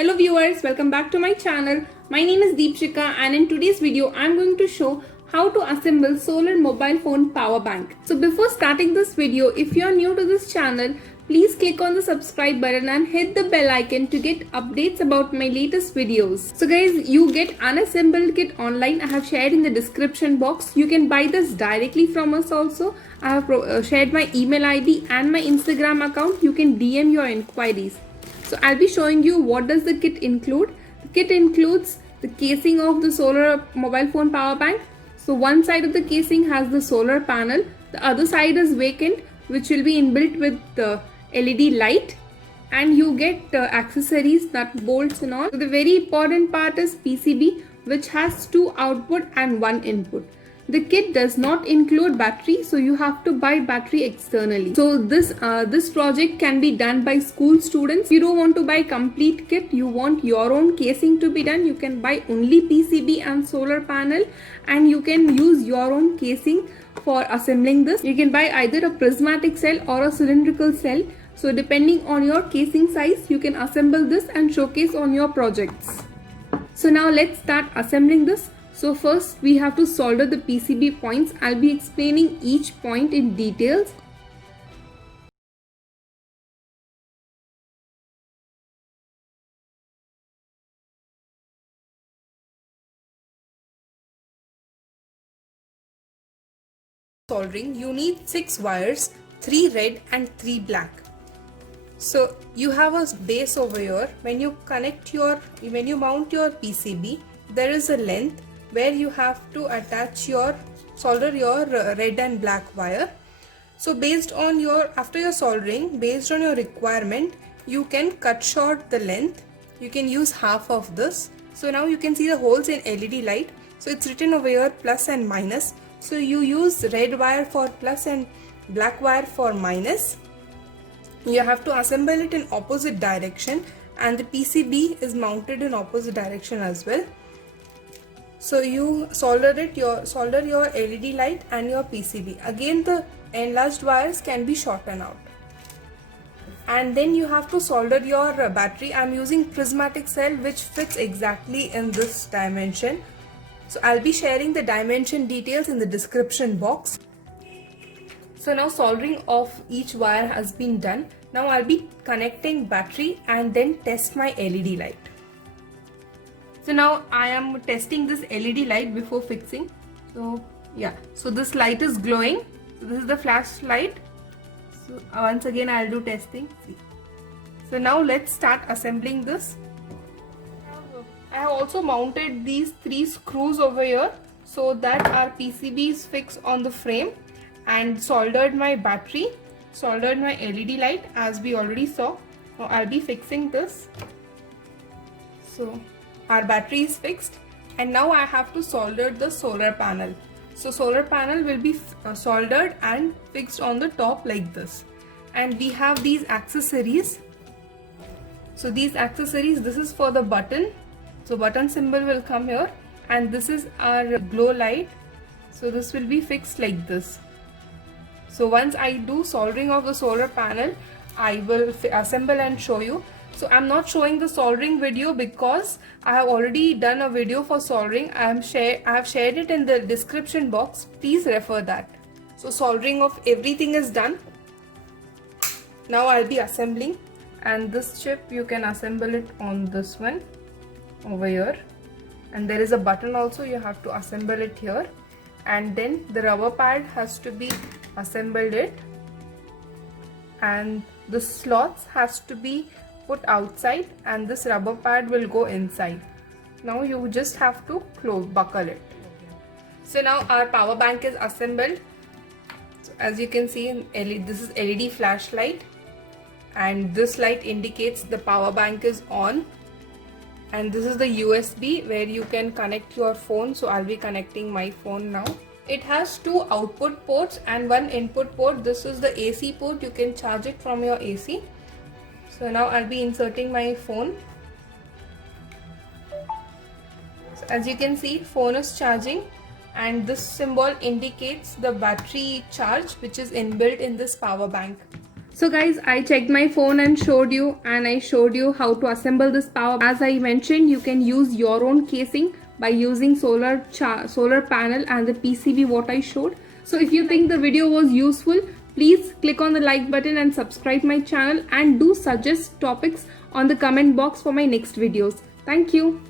Hello viewers, welcome back to my channel. My name is Deepshika and in today's video I'm going to show how to assemble solar mobile phone power bank. So before starting this video, if you are new to this channel, please click on the subscribe button and hit the bell icon to get updates about my latest videos. So guys, you get unassembled kit online. I have shared in the description box. You can buy this directly from us also. I have shared my email ID and my Instagram account. You can DM your inquiries. So I'll be showing you what does the kit include. The kit includes the casing of the solar mobile phone power bank. So one side of the casing has the solar panel. The other side is vacant, which will be inbuilt with the LED light. And you get accessories, nut bolts and all. So the very important part is PCB, which has 2 output and 1 input. The kit does not include battery, so you have to buy battery externally. So this project can be done by school students. If you don't want to buy complete kit, you want your own casing to be done, you can buy only PCB and solar panel, and you can use your own casing for assembling this. You can buy either a prismatic cell or a cylindrical cell. So depending on your casing size, you can assemble this and showcase on your projects. So now let's start assembling this. So first we have to solder the PCB points. I'll be explaining each point in details. Soldering, you need 6 wires, 3 red and 3 black. So you have a base over here. When you mount your PCB, there is a length where you have to solder your red and black wire. So after your soldering, based on your requirement, you can cut short the length. You can use half of this. So now you can see the holes in LED light. So it's written over here plus and minus. So you use red wire for plus and black wire for minus. You have to assemble it in opposite direction, and the PCB is mounted in opposite direction as well. So you solder your LED light and your PCB. Again, the enlarged wires can be shortened out. And then you have to solder your battery. I'm using prismatic cell, which fits exactly in this dimension. So I'll be sharing the dimension details in the description box. So now soldering of each wire has been done. Now I'll be connecting battery and then test my LED light. So now I am testing this LED light before fixing. So yeah, so this light is glowing. So this is the flash light. So once again I'll do testing. See. So now let's start assembling this. I have also mounted these 3 screws over here so that our PCB is fixed on the frame, and soldered my battery, soldered my LED light as we already saw. Now I'll be fixing this. So our battery is fixed, and now I have to solder the solar panel. So solar panel will be soldered and fixed on the top like this. And we have these accessories. So these accessories, this is for the button. So button symbol will come here, and this is our glow light. So this will be fixed like this. So once I do soldering of the solar panel, I will assemble and show you. So I'm not showing the soldering video because I have already done a video for soldering. I have shared it in the description box. Please refer that. So soldering of everything is done. Now I'll be assembling, and this chip you can assemble it on this one over here, and there is a button also, you have to assemble it here, and then the rubber pad has to be assembled it, and the slots has to be put outside, and this rubber pad will go inside. Now you just have to buckle it. So now our power bank is assembled. So as you can see, this is LED flashlight, and this light indicates the power bank is on. And this is the USB where you can connect your phone. So I'll be connecting my phone now. It has 2 output ports and 1 input port. This is the AC port. You can charge it from your AC. So now I'll be inserting my phone. So as you can see, phone is charging, and this symbol indicates the battery charge which is inbuilt in this power bank. So guys, I checked my phone and showed you how to assemble this power. As I mentioned, you can use your own casing by using solar panel and the PCB what I showed. So if you think the video was useful, please click on the like button and subscribe my channel, and do suggest topics on the comment box for my next videos. Thank you.